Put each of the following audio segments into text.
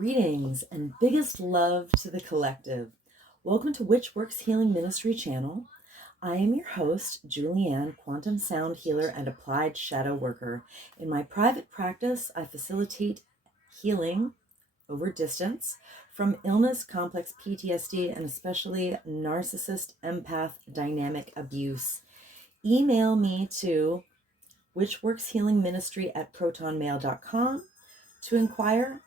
Greetings and biggest love to the collective. Welcome to Witch Works Healing Ministry channel. I am your host, Julianne, quantum sound healer and applied shadow worker. In my private practice, I facilitate healing over distance from illness, complex PTSD, and especially narcissist, empath, dynamic abuse. Email me to witchworkshealingministry@protonmail.com to inquire.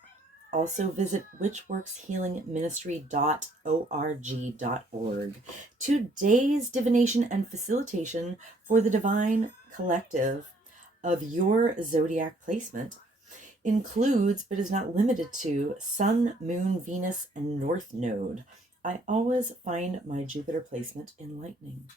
Also visit witchworkshealingministry.org. Today's divination and facilitation for the divine collective of your zodiac placement includes, but is not limited to, Sun, Moon, Venus, and North Node. I always find my Jupiter placement enlightening.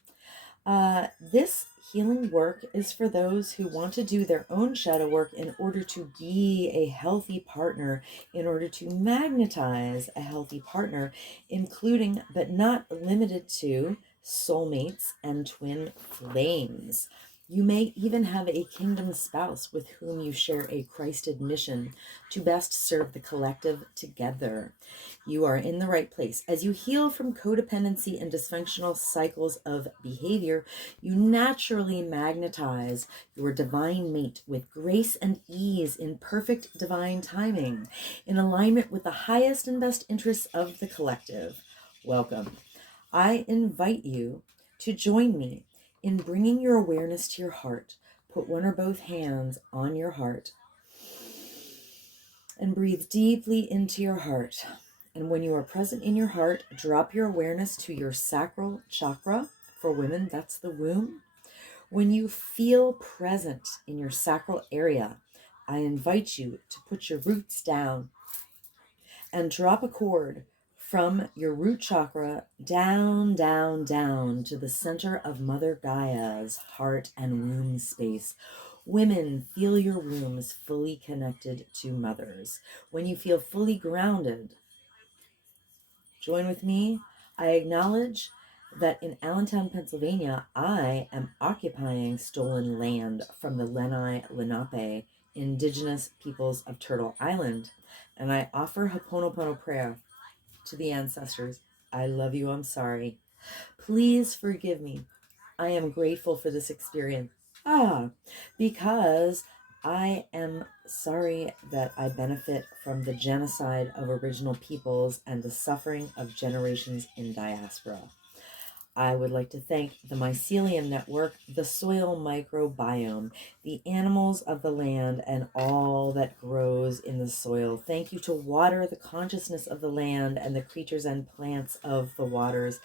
This healing work is for those who want to do their own shadow work in order to be a healthy partner, in order to magnetize a healthy partner, including but not limited to soulmates and twin flames. You may even have a kingdom spouse with whom you share a Christed mission to best serve the collective together. You are in the right place. As you heal from codependency and dysfunctional cycles of behavior, you naturally magnetize your divine mate with grace and ease in perfect divine timing, in alignment with the highest and best interests of the collective. Welcome. I invite you to join me in bringing your awareness to your heart. Put one or both hands on your heart and breathe deeply into your heart. And when you are present in your heart, drop your awareness to your sacral chakra. For women, that's the womb. When you feel present in your sacral area, I invite you to put your roots down and drop a cord from your root chakra down, down, down to the center of Mother Gaia's heart and womb space. Women, feel your wombs fully connected to mothers. When you feel fully grounded, join with me. I acknowledge that in Allentown, Pennsylvania, I am occupying stolen land from the Lenape indigenous peoples of Turtle Island, and I offer Ho'oponopono prayer to the ancestors. I love you, I'm sorry. Please forgive me. I am grateful for this experience. Because I am sorry that I benefit from the genocide of original peoples and the suffering of generations in diaspora. I would like to thank the Mycelium Network, the soil microbiome, the animals of the land, and all that grows in the soil. Thank you to water, the consciousness of the land, and the creatures and plants of the waters.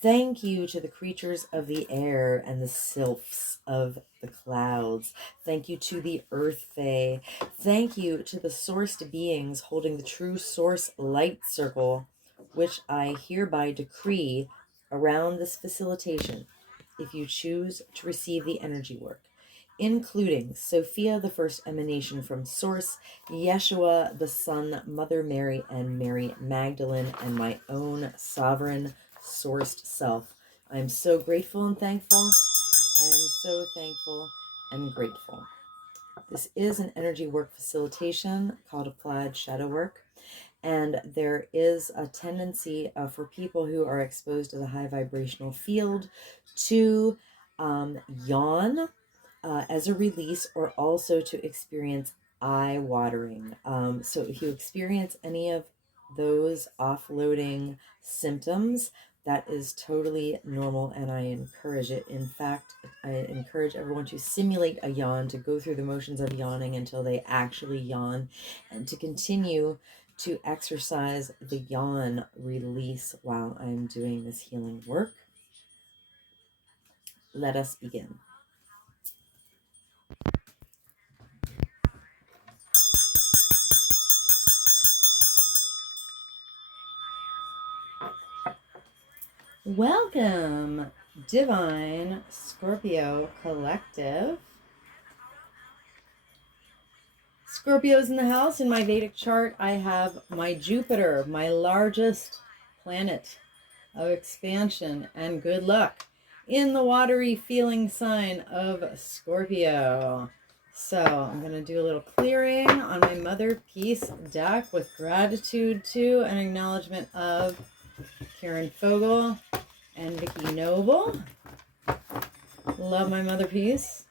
Thank you to the creatures of the air and the sylphs of the clouds. Thank you to the Earth Fae. Thank you to the sourced beings holding the true source light circle, which I hereby decree around this facilitation, if you choose to receive the energy work, including Sophia, the first emanation from Source, Yeshua, the Son, Mother Mary, and Mary Magdalene, and my own sovereign sourced self. I am so grateful and thankful. I am so thankful and grateful. This is an energy work facilitation called Applied Shadow Work. And there is a tendency for people who are exposed to the high vibrational field to yawn as a release, or also to experience eye watering. So if you experience any of those offloading symptoms, that is totally normal, and I encourage it. In fact, I encourage everyone to simulate a yawn, to go through the motions of yawning until they actually yawn, and to continue to exercise the yawn release while I'm doing this healing work. Let us begin. Welcome, Divine Scorpio Collective. Scorpios in the house. In my Vedic chart, I have my Jupiter, my largest planet of expansion and good luck, in the watery feeling sign of Scorpio. So I'm going to do a little clearing on my Mother Peace deck with gratitude to and acknowledgement of Karen Fogel and Vicki Noble. Love my Mother Peace.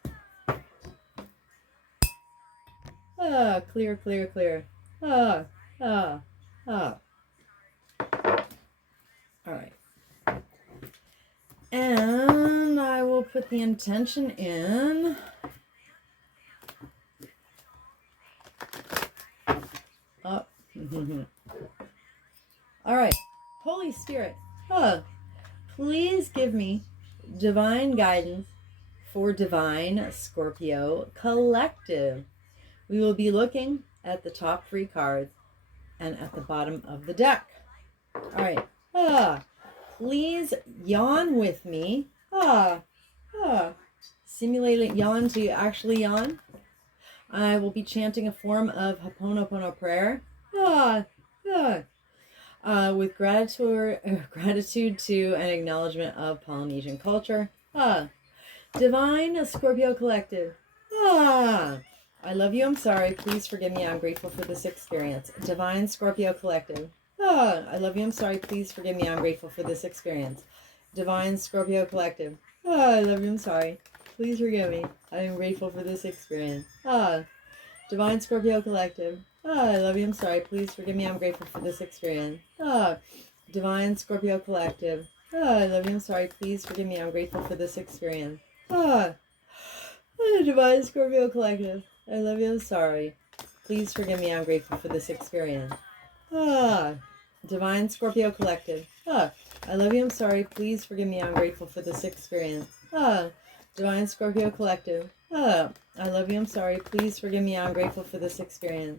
Ah, clear, clear, clear. Ah, ah, ah. All right. And I will put the intention in. Oh. All right. Holy Spirit, please give me divine guidance for divine Scorpio collective. We will be looking at the top 3 cards and at the bottom of the deck. All right. Please yawn with me. Simulate a yawn to actually yawn. I will be chanting a form of Ho'oponopono prayer. With gratitude to and acknowledgement of Polynesian culture. Divine Scorpio collective. I love you, I'm sorry, please forgive me, I'm grateful for this experience. Divine Scorpio collective. I love you, I'm sorry, please forgive me, I'm grateful for this experience. Divine Scorpio collective. I love you, I'm sorry, please forgive me, I am grateful for this experience. Divine Scorpio collective. I love you, I'm sorry, please forgive me, I'm grateful for this experience. Divine Scorpio collective. I love you, I'm sorry, please forgive me, I'm grateful for this experience. Divine Scorpio collective. I love you, I'm sorry, please forgive me, I'm grateful for this experience. Divine Scorpio collective. I love you, I'm sorry, please forgive me, I'm grateful for this experience. Divine Scorpio collective. I love you, I'm sorry, please forgive me, I'm grateful for this experience.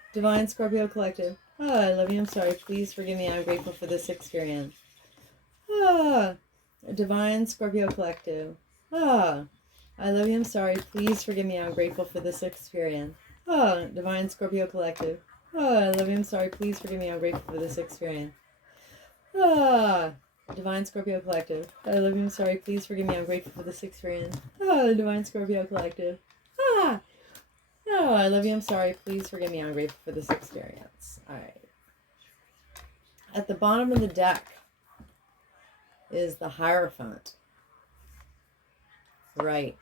Divine Scorpio collective. I love you, I'm sorry, please forgive me, I'm grateful for this experience. Divine Scorpio collective. I love you, I'm sorry, please forgive me, I'm grateful for this experience. Divine Scorpio collective. I love you, I'm sorry, please forgive me, I'm grateful for this experience. Divine Scorpio collective. I love you, I'm sorry, please forgive me, I'm grateful for this experience. Divine Scorpio collective. I love you, I'm sorry, please forgive me, I'm grateful for this experience. All right. At the bottom of the deck is the Hierophant. Right.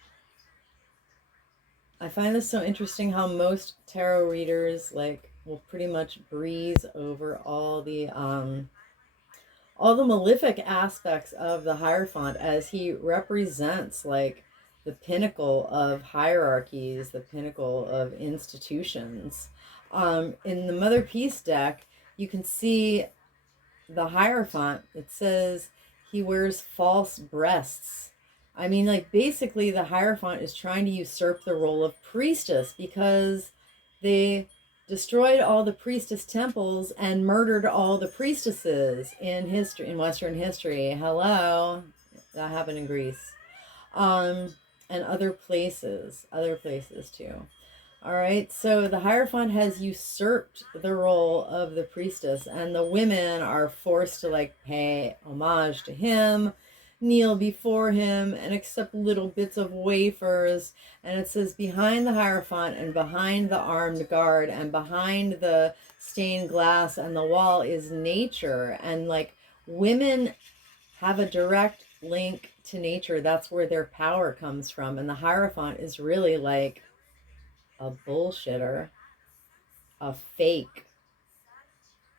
I find this so interesting how most tarot readers will pretty much breeze over all the malefic aspects of the Hierophant, as he represents the pinnacle of hierarchies, the pinnacle of institutions. In the Mother Peace deck, you can see the Hierophant. It says he wears false breasts. I mean, basically the Hierophant is trying to usurp the role of priestess, because they destroyed all the priestess temples and murdered all the priestesses in history, in Western history. Hello, that happened in Greece, and other places too. All right, so the Hierophant has usurped the role of the priestess, and the women are forced to pay homage to him, kneel before him, and accept little bits of wafers. And it says, behind the Hierophant and behind the armed guard and behind the stained glass and the wall is nature. And women have a direct link to nature. That's where their power comes from. And the Hierophant is really a bullshitter, a fake,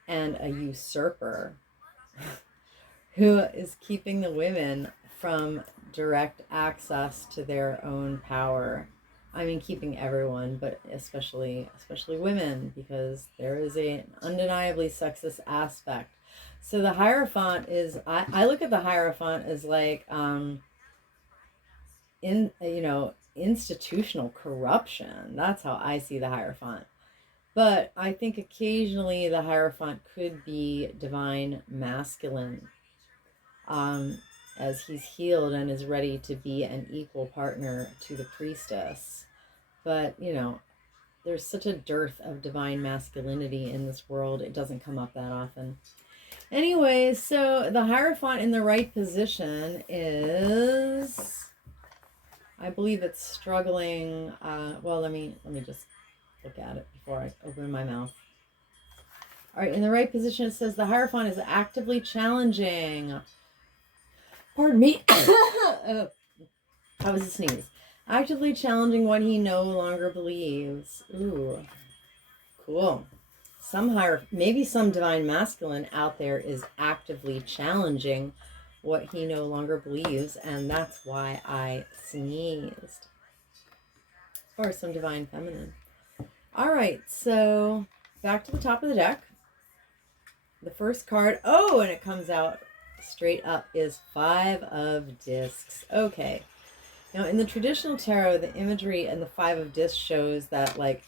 and a usurper who is keeping the women from direct access to their own power. I mean, keeping everyone, but especially women, because there is an undeniably sexist aspect. So the Hierophant is, I look at the Hierophant as institutional corruption. That's how I see the Hierophant. But I think occasionally the Hierophant could be divine masculine, as he's healed and is ready to be an equal partner to the priestess. But, there's such a dearth of divine masculinity in this world. It doesn't come up that often. Anyway, so the Hierophant in the right position is I believe it's struggling. Well, let me just look at it before I open my mouth. All right, in the right position, it says the Hierophant is actively challenging. Pardon me. That was a sneeze. Actively challenging what he no longer believes. Ooh, cool. Maybe some divine masculine out there is actively challenging what he no longer believes, and that's why I sneezed. Or some divine feminine. All right, so back to the top of the deck. The first card, oh, and it comes out straight up, is Five of Discs. Okay. Now, in the traditional tarot, the imagery and the Five of Discs shows that, like,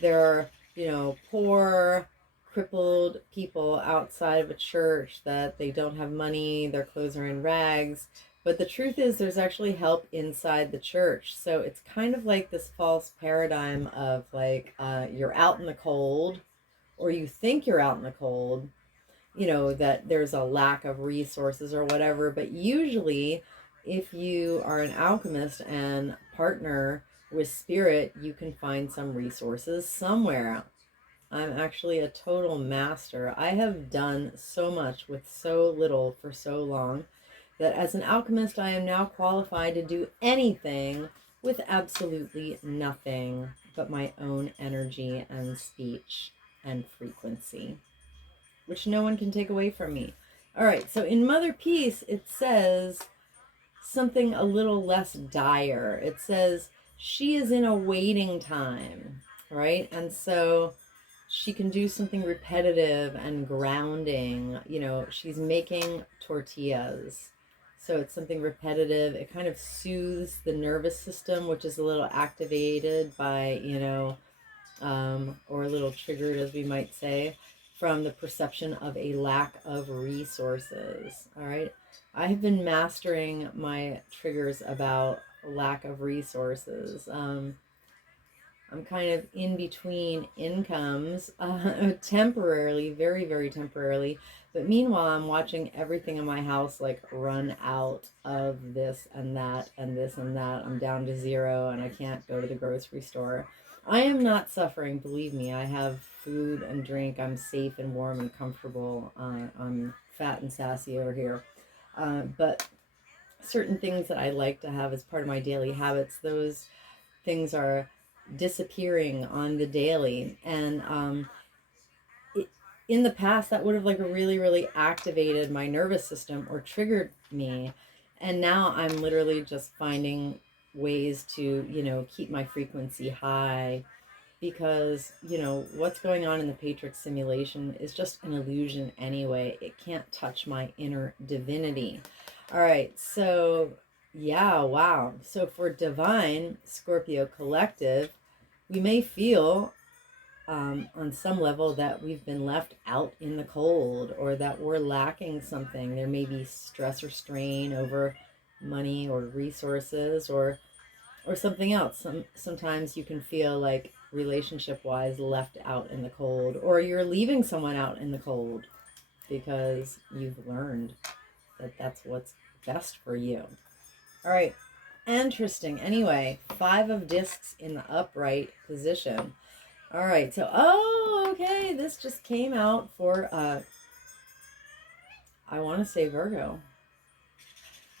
there are, poor, crippled people outside of a church, that they don't have money, their clothes are in rags. But the truth is, there's actually help inside the church. So it's kind of like this false paradigm of, like, you're out in the cold, or you think you're out in the cold, that there's a lack of resources or whatever. But usually, if you are an alchemist and partner with spirit, you can find some resources somewhere. I'm actually a total master. I have done so much with so little for so long that as an alchemist, I am now qualified to do anything with absolutely nothing but my own energy and speech and frequency, which no one can take away from me. All right, so in Mother Peace, it says something a little less dire. It says she is in a waiting time, right? And so she can do something repetitive and grounding. She's making tortillas. So it's something repetitive. It kind of soothes the nervous system, which is a little activated by, or a little triggered, as we might say, from the perception of a lack of resources. All right. I have been mastering my triggers about lack of resources. I'm kind of in between incomes, temporarily, very, very temporarily. But meanwhile, I'm watching everything in my house like run out of this and that and this and that. I'm down to zero and I can't go to the grocery store. I am not suffering, believe me. I have food and drink. I'm safe and warm and comfortable. I'm fat and sassy over here. But certain things that I like to have as part of my daily habits, those things are disappearing on the daily. And in the past, that would have like really, really activated my nervous system or triggered me. And now I'm literally just finding ways to, keep my frequency high, because what's going on in the Patriarch simulation is just an illusion anyway. It can't touch my inner divinity. All right, so yeah, wow. So for divine Scorpio collective, we may feel on some level that we've been left out in the cold, or that we're lacking something. There may be stress or strain over money or resources, or something else. Sometimes you can feel like relationship wise left out in the cold, or you're leaving someone out in the cold because you've learned that that's what's best for you. All right, interesting. Anyway, Five of Discs in the upright position. All right, so okay, this just came out for I want to say Virgo.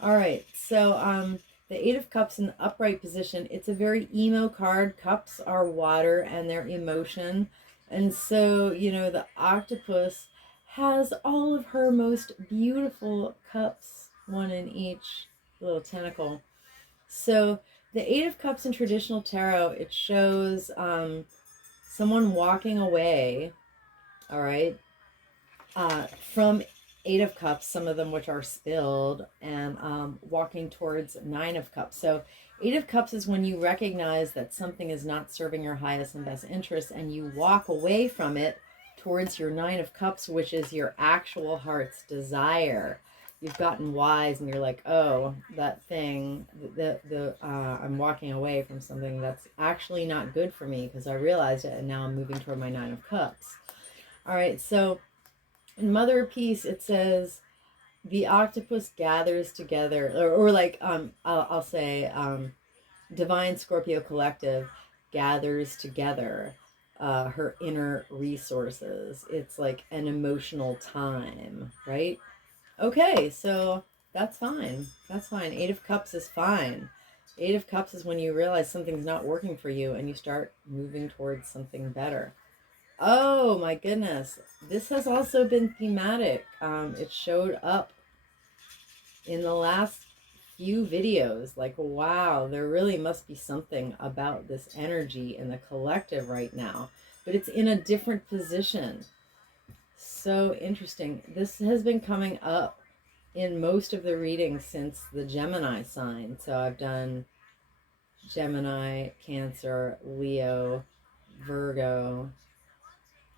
All right, so the Eight of Cups in the upright position, it's a very emo card. Cups are water and they're emotion. And so, the octopus has all of her most beautiful cups, one in each little tentacle. So the Eight of Cups in traditional tarot, it shows someone walking away, all right, from Eight of Cups, some of them which are spilled, and walking towards Nine of Cups. So Eight of Cups is when you recognize that something is not serving your highest and best interest, and you walk away from it towards your Nine of Cups, which is your actual heart's desire. You've gotten wise and you're like, oh, that thing, I'm walking away from something that's actually not good for me because I realized it, and now I'm moving toward my Nine of Cups. All right, so in Mother of Peace, it says the octopus gathers together, or like I'll say Divine Scorpio Collective gathers together her inner resources. It's like an emotional time, right? Okay, so that's fine. That's fine. Eight of Cups is fine. Eight of Cups is when you realize something's not working for you and you start moving towards something better. Oh my goodness. This has also been thematic. It showed up in the last few videos. Like, wow, there really must be something about this energy in the collective right now. But it's in a different position. So interesting. This has been coming up in most of the readings since the Gemini sign. So I've done Gemini, Cancer, Leo, Virgo,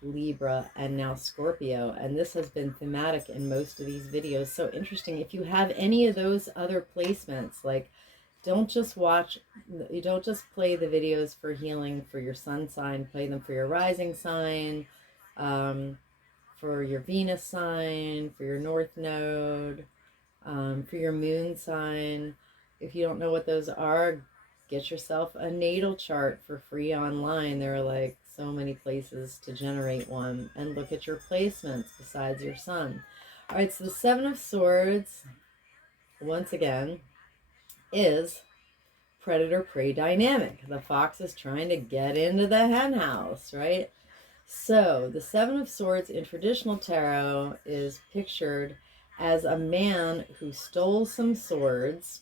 Libra, and now Scorpio. And this has been thematic in most of these videos. So interesting. If you have any of those other placements, like don't just play the videos for healing for your sun sign, play them for your rising sign, for your Venus sign, for your North Node, for your moon sign. If you don't know what those are, get yourself a natal chart for free online. There are like so many places to generate one, and look at your placements besides your sun. All right, so the Seven of Swords, once again, is predator-prey dynamic. The fox is trying to get into the hen house, right? So the Seven of Swords in traditional tarot is pictured as a man who stole some swords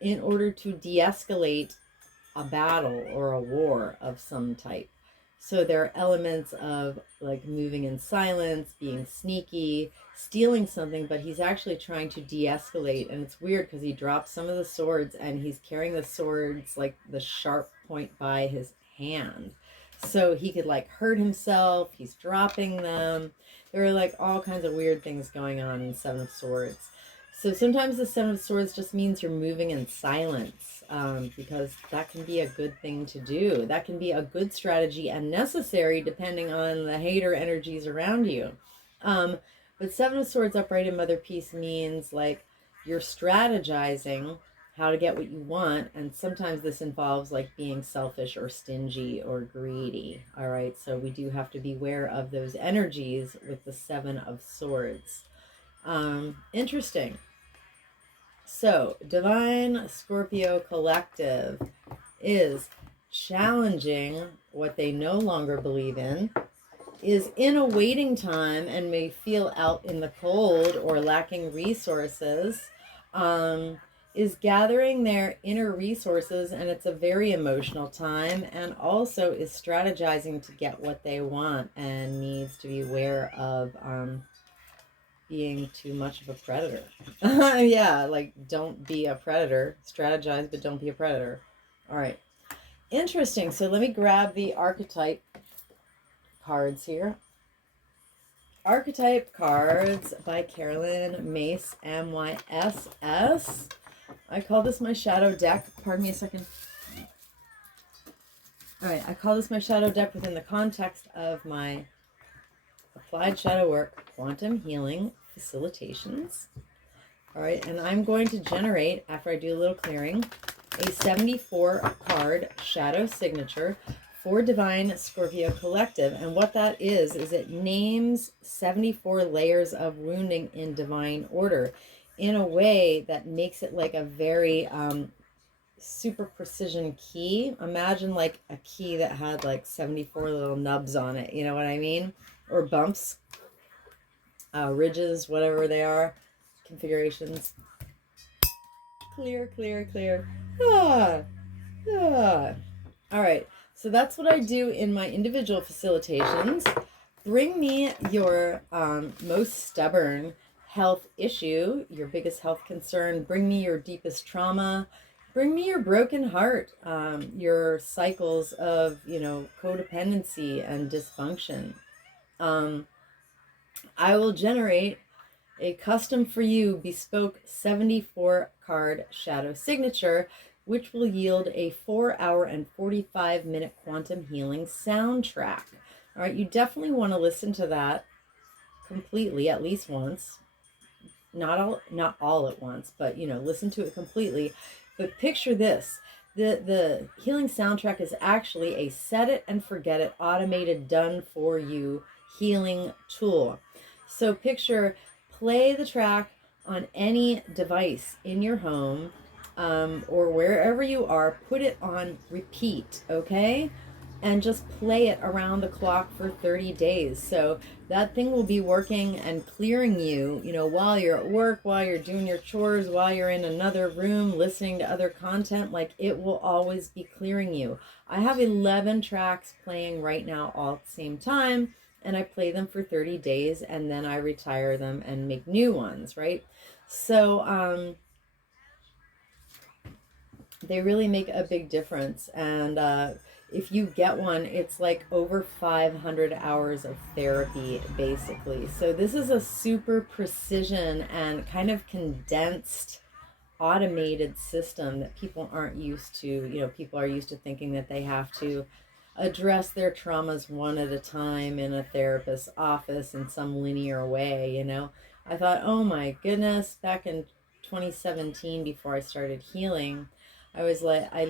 in order to de-escalate a battle or a war of some type. So there are elements of like moving in silence, being sneaky, stealing something, but he's actually trying to de-escalate. And it's weird because he drops some of the swords and he's carrying the swords like the sharp point by his hand. So he could like hurt himself, he's dropping them. There are like all kinds of weird things going on in Seven of Swords. So sometimes the Seven of Swords just means you're moving in silence, because that can be a good thing to do. That can be a good strategy and necessary depending on the hater energies around you. But Seven of Swords upright in Mother Peace means like you're strategizing how to get what you want, and sometimes this involves like being selfish or stingy or greedy. All right, so we do have to beware of those energies with the Seven of Swords. Interesting. So, Divine Scorpio Collective is challenging what they no longer believe in, is in a waiting time and may feel out in the cold or lacking resources, is gathering their inner resources, and it's a very emotional time, and also is strategizing to get what they want and needs to be aware of being too much of a predator. Yeah, like don't be a predator. Strategize, but don't be a predator. All right. Interesting. So let me grab the archetype cards here. Archetype cards by Carolyn Mace, MYSS. I call this my shadow deck. Pardon me a second. All right. I call this my shadow deck within the context of my applied shadow work, quantum healing facilitations. All right, and I'm going to generate, after I do a little clearing, a 74 card shadow signature for Divine Scorpio Collective. And what that is it names 74 layers of wounding in divine order in a way that makes it like a very super precision key. Imagine like a key that had like 74 little nubs on it, you know what I mean? Or bumps, ridges, whatever they are, configurations. Clear, clear, clear. Ah, ah. All right, so that's what I do in my individual facilitations. Bring me your most stubborn health issue, your biggest health concern. Bring me your deepest trauma. Bring me your broken heart, your cycles of, codependency and dysfunction. I will generate a custom for you bespoke 74 card shadow signature, which will yield a 4-hour and 45-minute quantum healing soundtrack. All right, you definitely want to listen to that completely at least once. Not all at once, but listen to it completely. But picture this. The healing soundtrack is actually a set it and forget it, automated, done for you healing tool. So picture, play the track on any device in your home, or wherever you are, put it on repeat, okay? And just play it around the clock for 30 days. So that thing will be working and clearing you, while you're at work, while you're doing your chores, while you're in another room listening to other content. Like, it will always be clearing you. I have 11 tracks playing right now all at the same time, and I play them for 30 days and then I retire them and make new ones, right? So they really make a big difference. And if you get one, it's like over 500 hours of therapy, basically. So this is a super precision and kind of condensed, automated system that people aren't used to. People are used to thinking that they have to address their traumas one at a time in a therapist's office in some linear way. I thought, oh my goodness, back in 2017, before I started healing, I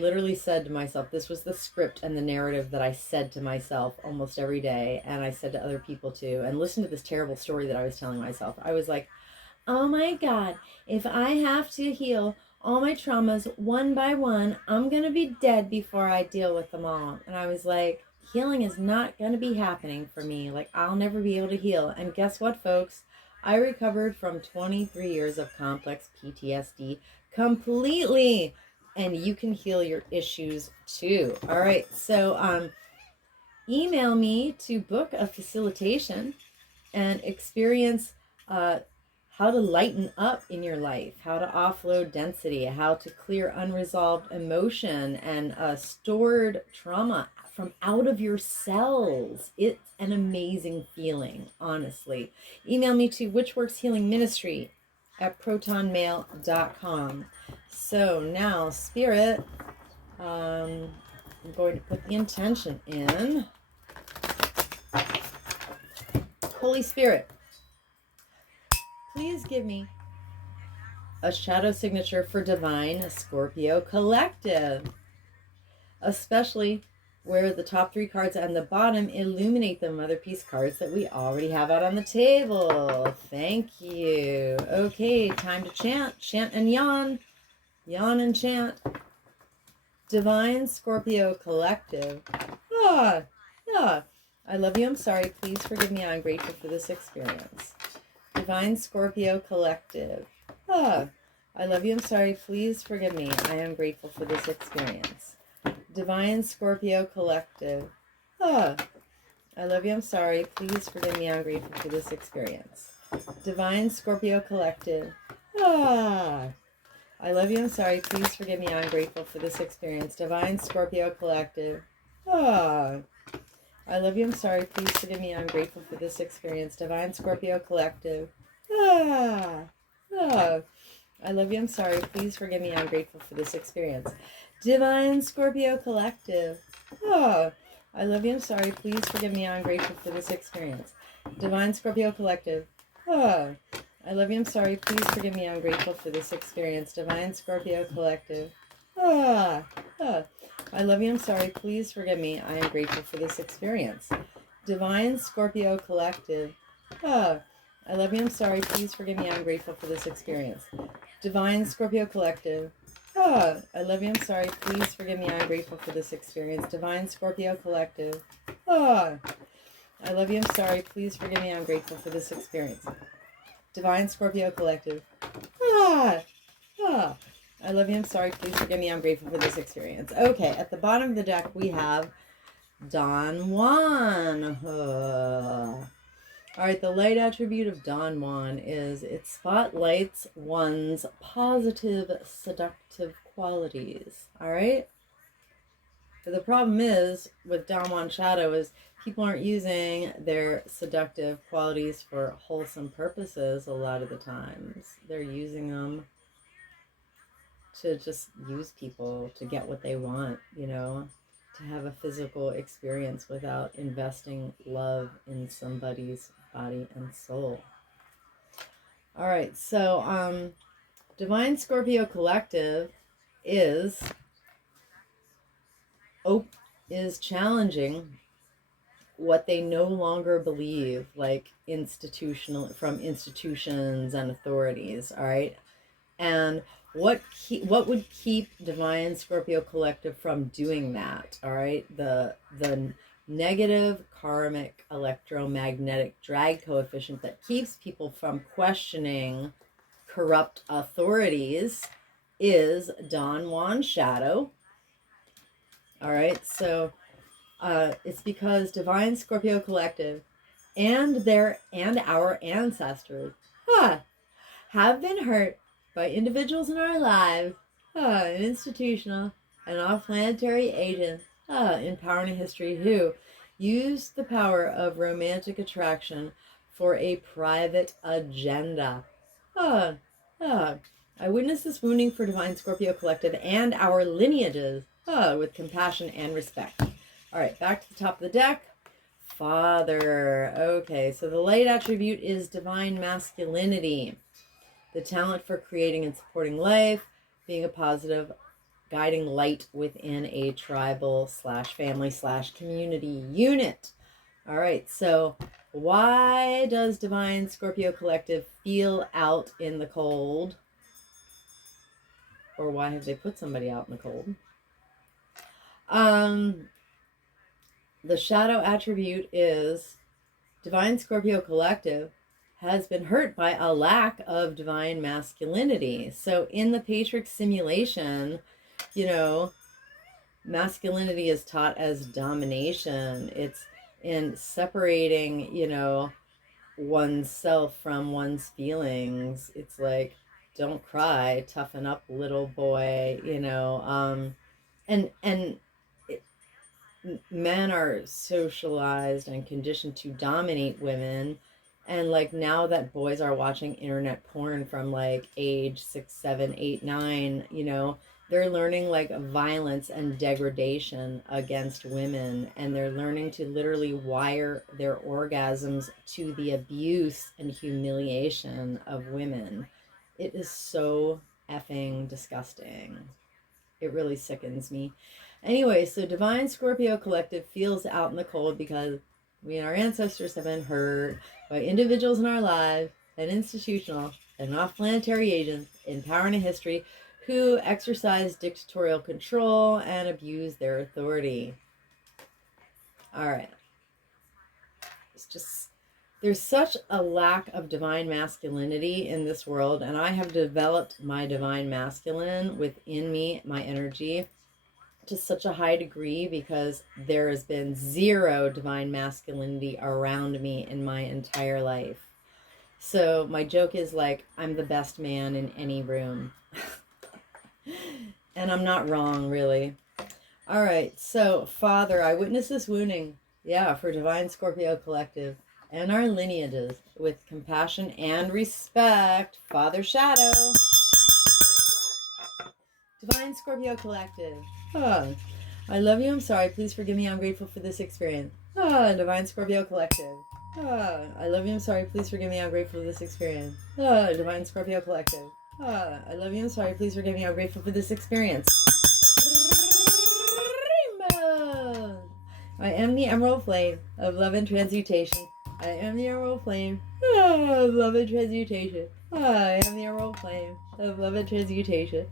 literally said to myself, this was the script and the narrative that I said to myself almost every day. And I said to other people too, and listen to this terrible story that I was telling myself. I was like, oh my God, if I have to heal all my traumas one by one, I'm going to be dead before I deal with them all. And I was like, healing is not going to be happening for me. Like, I'll never be able to heal. And guess what, folks? I recovered from 23 years of complex PTSD completely. And you can heal your issues too. All right. So email me to book a facilitation and experience how to lighten up in your life, how to offload density, how to clear unresolved emotion and stored trauma from out of your cells. It's an amazing feeling, honestly. Email me to witchworkshealingministry@protonmail.com. So now, Spirit, I'm going to put the intention in. Holy Spirit, please give me a shadow signature for Divine Scorpio Collective, especially where the top 3 cards and the bottom illuminate the Mother Peace cards that we already have out on the table. Thank you. Okay, time to chant. Chant and yawn. Yawn and chant. Divine Scorpio Collective. Ah, ah. I love you. I'm sorry. Please forgive me. I'm grateful for this experience. Divine Scorpio Collective. Ah, I love you. I'm sorry. Please forgive me. I am grateful for this experience. Divine Scorpio Collective. Ah, I love you. I'm sorry. Please forgive me. I'm grateful for this experience. Divine Scorpio Collective. Ah, I love you. I'm sorry. Please forgive me. I'm grateful for this experience. Divine Scorpio Collective. Ah, I love you. I'm sorry. Please forgive me. I'm grateful for this experience. Divine Scorpio Collective. Ah, ah. I love you. I'm sorry. Please forgive me. I'm grateful for this experience. Divine Scorpio Collective. Oh, I love you. I'm sorry. Please forgive me. I'm grateful for this experience. Divine Scorpio Collective. Oh, I love you. I'm sorry. Please forgive me. I'm grateful for this experience. Divine Scorpio Collective. Ah, ah. I love you. I'm sorry. Please forgive me. I am grateful for this experience. Divine Scorpio Collective. Ah, I love you. I'm sorry. Please forgive me. I'm grateful for this experience. Divine Scorpio Collective. Ah, I love you. I'm sorry. Please forgive me. I'm grateful for this experience. Divine Scorpio Collective. Ah, I love you. I'm sorry. Please forgive me. I'm grateful for this experience. Divine Scorpio Collective. Ah, ah. I love you. I'm sorry. Please forgive me. I'm grateful for this experience. Okay, at the bottom of the deck we have Don Juan. All right, the light attribute of Don Juan is it spotlights one's positive, seductive qualities. All right? But the problem is with Don Juan Shadow is people aren't using their seductive qualities for wholesome purposes a lot of the times. They're using them to just use people to get what they want, to have a physical experience without investing love in somebody's body and soul. All right, so Divine Scorpio Collective is is challenging what they no longer believe, like from institutions and authorities. All right, and what would keep Divine Scorpio Collective from doing that? All right, the negative karmic electromagnetic drag coefficient that keeps people from questioning corrupt authorities is Don Juan shadow. All right, so it's because Divine Scorpio Collective and our ancestors have been hurt by individuals in our lives, institutional and off-planetary agents in power and history who used the power of romantic attraction for a private agenda. Uh, uh, I witness this wounding for Divine Scorpio Collective and our lineages with compassion and respect. All right, back to the top of the deck. Father. Okay, so the light attribute is divine masculinity, the talent for creating and supporting life, being a positive guiding light within a tribal / family / community unit. All right, so why does Divine Scorpio Collective feel out in the cold? Or why have they put somebody out in the cold? The shadow attribute is Divine Scorpio Collective has been hurt by a lack of divine masculinity. So in the Patriarch simulation, you know, masculinity is taught as domination. It's in separating, oneself from one's feelings. It's like, don't cry, toughen up, little boy, and men are socialized and conditioned to dominate women, and like now that boys are watching internet porn from like age 6, 7, 8, 9, they're learning like violence and degradation against women, and they're learning to literally wire their orgasms to the abuse and humiliation of women. It is so effing disgusting. It really sickens me. Anyway, so Divine Scorpio Collective feels out in the cold because we and our ancestors have been hurt by individuals in our lives and institutional and off-planetary agents in power and history who exercise dictatorial control and abuse their authority. All right. It's just, there's such a lack of divine masculinity in this world, and I have developed my divine masculine within me, my energy, to such a high degree because there has been zero divine masculinity around me in my entire life. So my joke is like, I'm the best man in any room. And I'm not wrong, really. All right, so Father, I witness this wounding, for Divine Scorpio Collective and our lineages with compassion and respect. Father Shadow. Divine Scorpio Collective. I love you, I'm sorry, please forgive me, I'm grateful for this experience. Divine Scorpio Collective. I love you, I'm sorry, please forgive me, I'm grateful for this experience. Divine Scorpio Collective. I love you, I'm sorry, please forgive me, I'm grateful for this experience. I am the emerald flame of love and transmutation. I am the emerald flame of love and transmutation. I am the emerald flame of love and transmutation.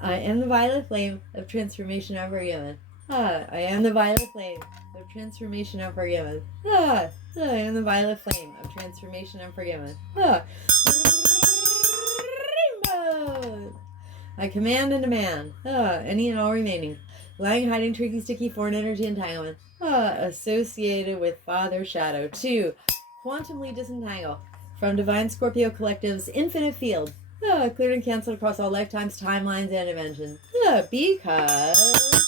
I am the violet flame of transformation of our Yemen. I am the violet flame of transformation of our Yemen. I am the violet flame of transformation of our Yemen. I command and demand any and all remaining lying, hiding, tricky, sticky, foreign energy entanglements associated with Father Shadow to quantumly disentangle from Divine Scorpio Collective's infinite field, cleared and canceled across all lifetimes, timelines, and dimensions. Because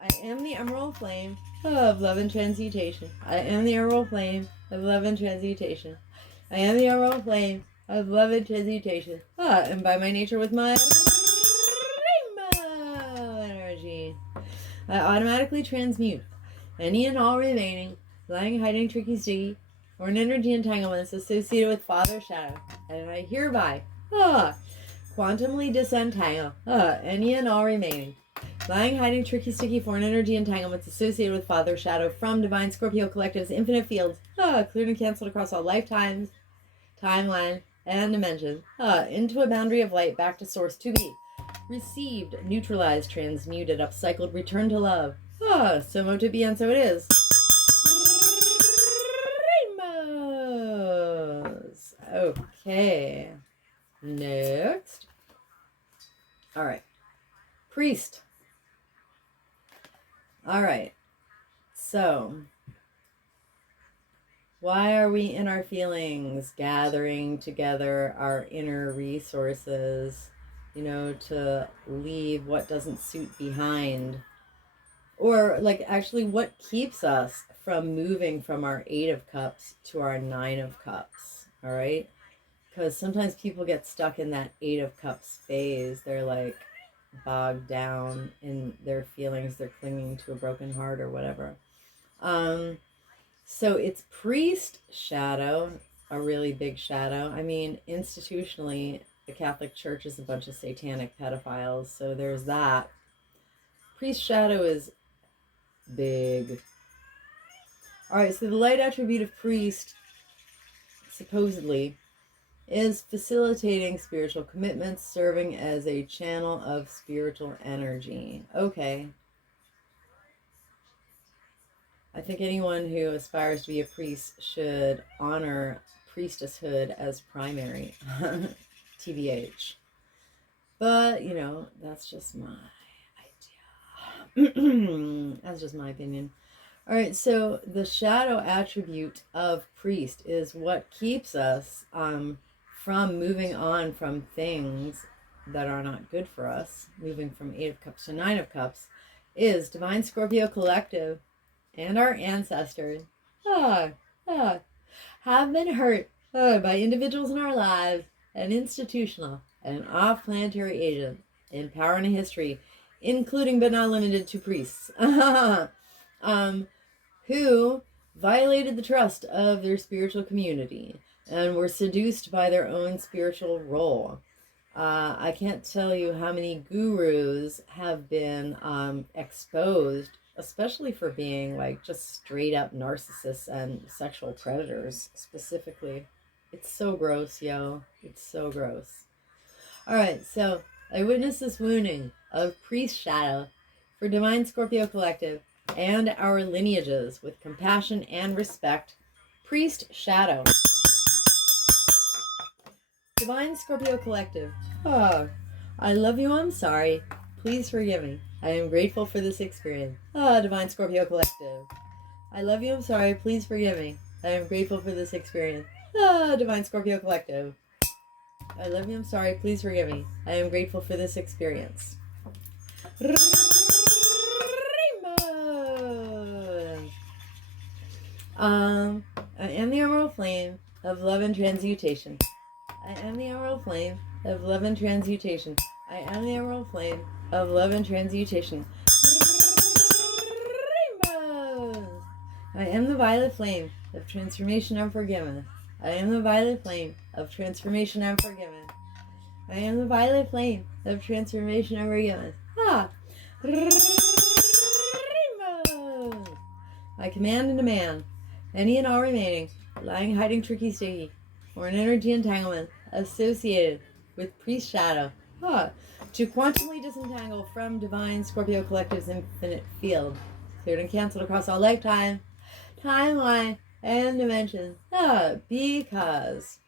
I am the emerald flame of love and transmutation. I am the emerald flame of love and transmutation. I am the emerald flame of love and transmutation. And by my nature with my rainbow energy, I automatically transmute any and all remaining lying, hiding, tricky, sticky, or an energy entanglements associated with Father Shadow. And I hereby quantumly disentangle any and all remaining lying, hiding, tricky, sticky, foreign energy entanglements associated with Father Shadow from Divine Scorpio Collective's infinite fields, cleared and canceled across all lifetimes, timeline, and dimensions, into a boundary of light back to source to be received, neutralized, transmuted, upcycled, returned to love. So mote it be, and so it is. Rainbows. Okay. Next. All right. Priest. All right. So, why are we in our feelings, gathering together our inner resources, to leave what doesn't suit behind? Or, actually, what keeps us from moving from our 8 of Cups to our 9 of Cups? All right? Because sometimes people get stuck in that 8 of Cups phase. They're bogged down in their feelings. They're clinging to a broken heart or whatever. So it's priest shadow, a really big shadow. I mean, institutionally, the Catholic Church is a bunch of satanic pedophiles, so there's that. Priest shadow is big. All right, so the light attribute of priest, supposedly, is facilitating spiritual commitments, serving as a channel of spiritual energy. Okay. I think anyone who aspires to be a priest should honor priestesshood as primary. TBH. But, that's just my idea. That's just my opinion. All right, so the shadow attribute of priest is what keeps us from moving on from things that are not good for us, moving from 8 of Cups to 9 of Cups, is Divine Scorpio Collective and our ancestors have been hurt by individuals in our lives and institutional and off-planetary agents in power and history, including but not limited to priests, who violated the trust of their spiritual community and were seduced by their own spiritual role. I can't tell you how many gurus have been exposed, especially for being just straight up narcissists and sexual predators specifically. It's so gross, yo. It's so gross. All right, so I witnessed this wounding of priest shadow for Divine Scorpio Collective and our lineages with compassion and respect. Priest shadow. Divine Scorpio Collective. I love you, I'm sorry. Please forgive me. I am grateful for this experience. Divine Scorpio Collective. I love you, I'm sorry. Please forgive me. I am grateful for this experience. Divine Scorpio Collective. I love you, I'm sorry. Please forgive me. I am grateful for this experience. I am the emerald flame of love and transmutation. I am the emerald flame of love and transmutation. I am the emerald flame of love and transmutation. Rainbows! I am the violet flame of transformation and forgiveness. I am the violet flame of transformation and forgiveness. I am the violet flame of transformation and forgiveness. Rainbows! I command and demand any and all remaining lying, hiding, tricky, sticky, or an energy entanglement associated with priest shadow to quantumly disentangle from Divine Scorpio Collective's infinite field, cleared and canceled across all lifetime, timeline, and dimensions, because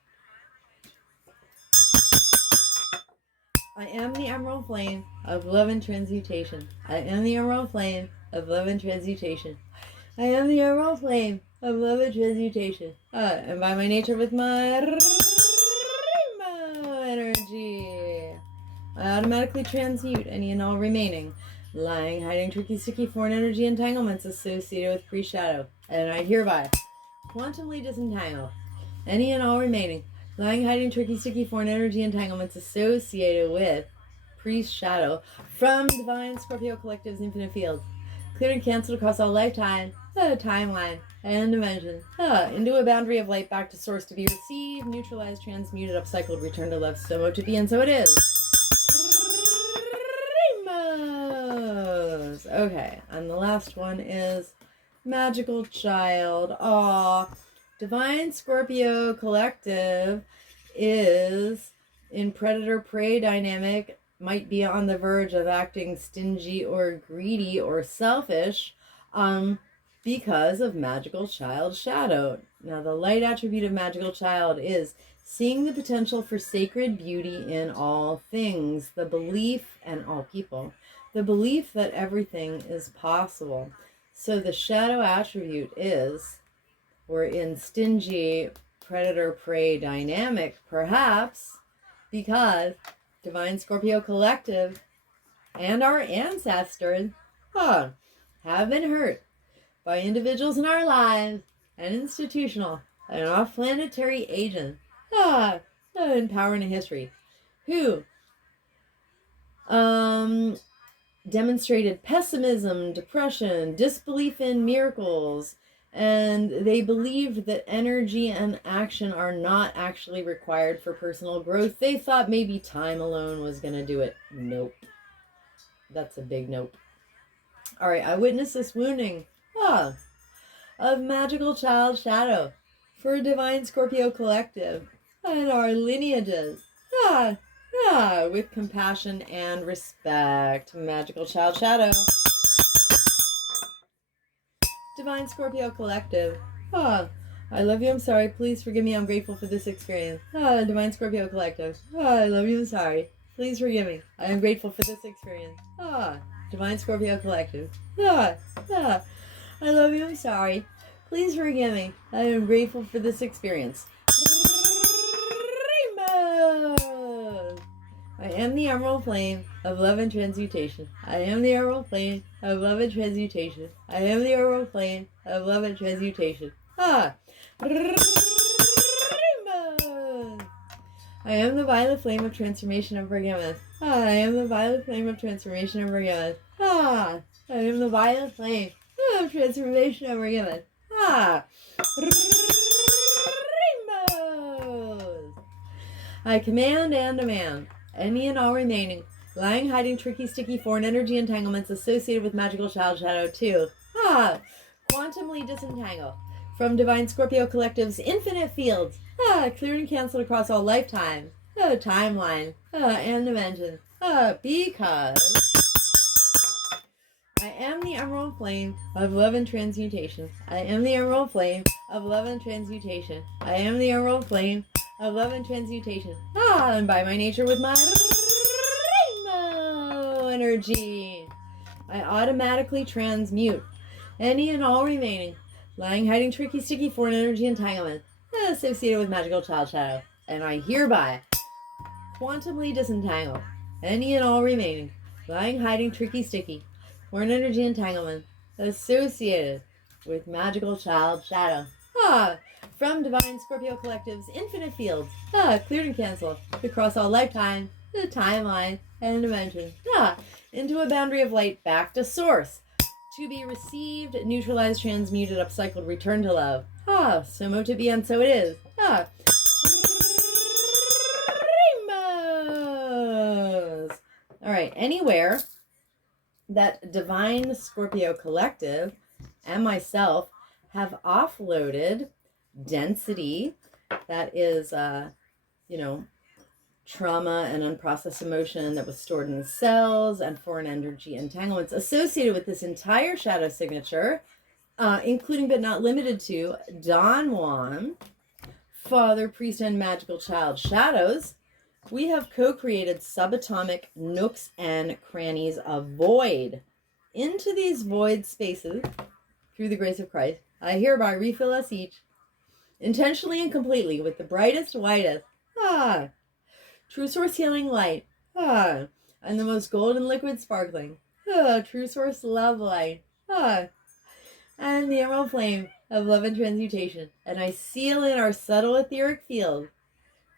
I am the emerald flame of love and transmutation. I am the emerald flame of love and transmutation. I am the emerald flame of love and transmutation. And by my nature, with my rainbow energy, I automatically transmute any and all remaining lying, hiding, tricky, sticky, foreign energy entanglements associated with pre-shadow. And I hereby quantumly disentangle any and all remaining lying, hiding, tricky, sticky, foreign energy entanglements associated with priest shadow from Divine Scorpio Collective's infinite field, cleared and canceled across all lifetime, timeline, and dimension, into a boundary of light back to source to be received, neutralized, transmuted, upcycled, returned to love, so to be, and so it is. Okay, and the last one is magical child. Aw, divine Scorpio collective is in predator-prey dynamic, might be on the verge of acting stingy or greedy or selfish because of magical child shadow. Now, the light attribute of magical child is seeing the potential for sacred beauty in all things, the belief, and all people, the belief that everything is possible. So the shadow attribute is we're in stingy predator-prey dynamic, perhaps because divine Scorpio collective and our ancestors have been hurt by individuals in our lives and institutional and off-planetary agents in power and history who demonstrated pessimism, depression, disbelief in miracles, and they believed that energy and action are not actually required for personal growth. They thought maybe time alone was going to do it. Nope. That's a big nope. All right, I witnessed this wounding of magical child shadow for divine Scorpio collective and our lineages. With compassion and respect. Magical child shadow. Divine Scorpio collective. I love you, I'm sorry. Please forgive me, I'm grateful for this experience. Divine Scorpio collective. I love you, I'm sorry. Please forgive me. I am grateful for this experience. Divine Scorpio collective. I love you, I'm sorry. Please forgive me. I am grateful for this experience. Rainbow. I am the emerald flame of love and transmutation. I am the emerald flame of love and transmutation. I am the emerald flame of love and transmutation. Rainbow. I am the violet flame of transformation and forgiveness. I am the violet flame of transformation and forgiveness. I am the violet flame of transformation and forgiveness. Rainbows. I command and demand any and all remaining lying, hiding, tricky, sticky, foreign energy entanglements associated with magical child shadow to quantumly disentangle from divine Scorpio collective's infinite fields, cleared and canceled across all lifetimes, timeline, and dimensions, because I am the emerald flame of love and transmutation. I am the emerald flame of love and transmutation. I am the emerald flame of love and transmutation. And by my nature with my rainbow energy, I automatically transmute any and all remaining lying, hiding, tricky, sticky, foreign energy entanglements associated with magical child shadow. And I hereby quantumly disentangle any and all remaining lying, hiding, tricky, sticky, foreign energy entanglements associated with magical child shadow. From divine Scorpio collective's infinite fields, cleared and canceled across all lifetimes, the timeline and dimensions, into a boundary of light back to source, to be received, neutralized, transmuted, upcycled, returned to love. So mote it be, and so it is. Rainbows. All right, anywhere that divine Scorpio collective and myself have offloaded density, that is, trauma and unprocessed emotion that was stored in the cells, and foreign energy entanglements associated with this entire shadow signature, including but not limited to Don Juan, Father, Priest, and Magical Child shadows. We have co-created subatomic nooks and crannies of void. Into these void spaces, through the grace of Christ, I hereby refill us each, intentionally and completely, with the brightest, whitest, true source healing light, and the most golden liquid sparkling, true source love light, and the emerald flame of love and transmutation. And I seal in our subtle etheric field,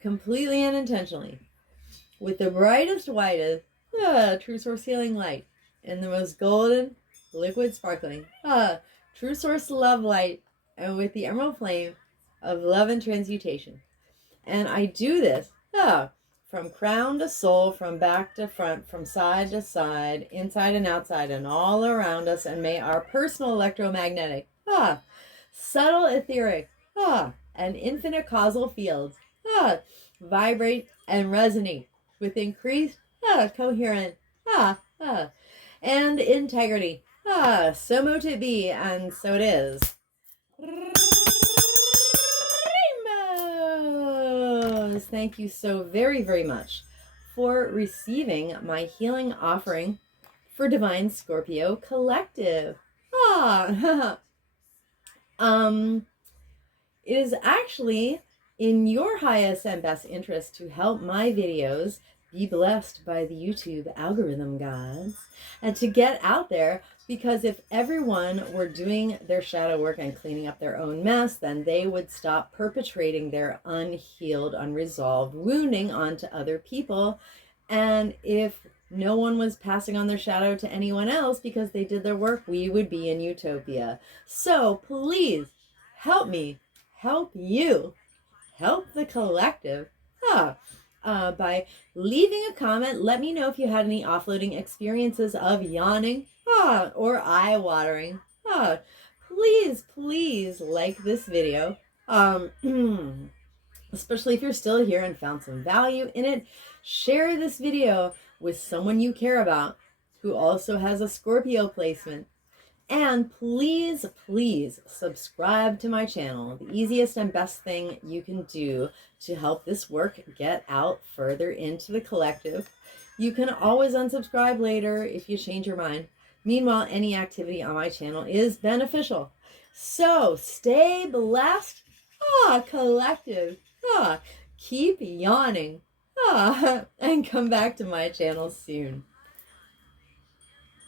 completely and intentionally, with the brightest, whitest, true source healing light, and the most golden liquid sparkling, true source love light, and with the emerald flame of love and transmutation. And I do this from from crown to sole, from back to front, from side to side, inside and outside, and all around us. And may our personal electromagnetic, subtle etheric, and infinite causal fields, vibrate and resonate with increased, coherent, and integrity. So mote it be, and so it is. Rainbows! Thank you so very, very much for receiving my healing offering for Divine Scorpio Collective. It is actually in your highest and best interest to help my videos be blessed by the YouTube algorithm gods and to get out there, because if everyone were doing their shadow work and cleaning up their own mess, then they would stop perpetrating their unhealed, unresolved wounding onto other people. And if no one was passing on their shadow to anyone else because they did their work, we would be in utopia. So please help me, help you, help the collective by leaving a comment. Let me know if you had any offloading experiences of yawning or eye-watering. Please like this video, especially if you're still here and found some value in it. Share this video with someone you care about who also has a Scorpio placement. And please subscribe to my channel. The easiest and best thing you can do to help this work get out further into the collective. You can always unsubscribe later if you change your mind. Meanwhile, any activity on my channel is beneficial. So stay blessed, collective. Keep yawning, and come back to my channel soon.